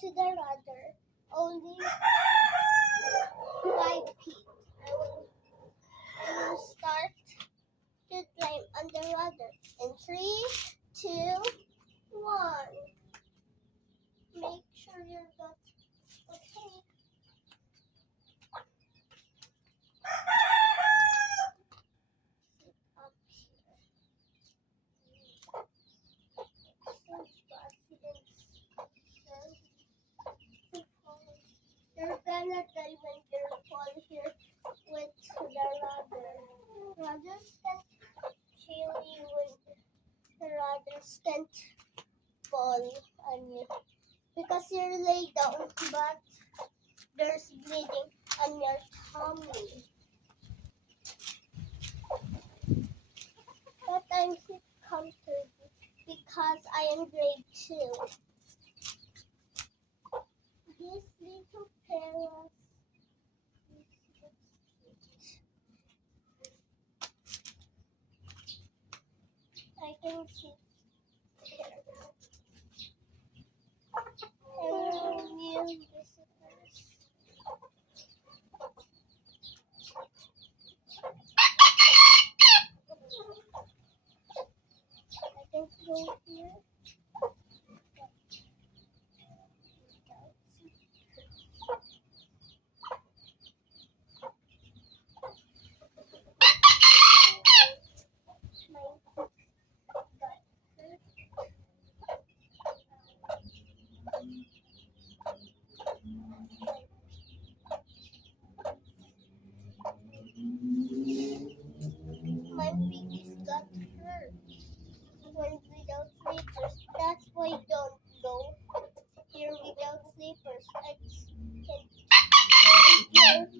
to the ladder. Only 5 feet. I will start to climb on the ladder. In 3, 2, 1. Make sure you're not okay. Sit up here. You're gonna die when you fall here with the ladder. Ladders can't kill you when the ladders can't fall on you because you're laid down, but there's bleeding on your tummy. But I'm so comfortable because I am grade 2. This little parrot is so cute. I can see here. Hello, new visitors. I can go here. My feet got hurt when without slippers. That's why don't go here without slippers. I can't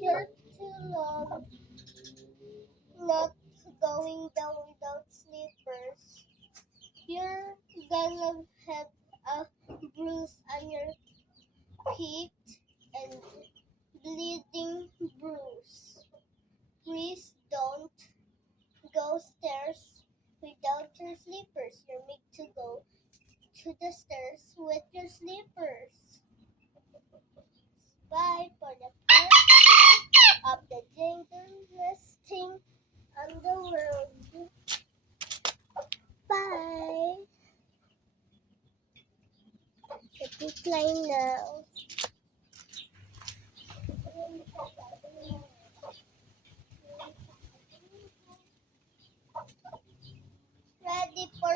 here too long. Not going down without slippers. You're gonna have a bruise on your feet and bleeding bruise. Please don't go stairs without your slippers. You're made to go to the stairs with your slippers. Bye for the part 2 of the dangerous thing on the world. Bye. Let me climb now. Ready for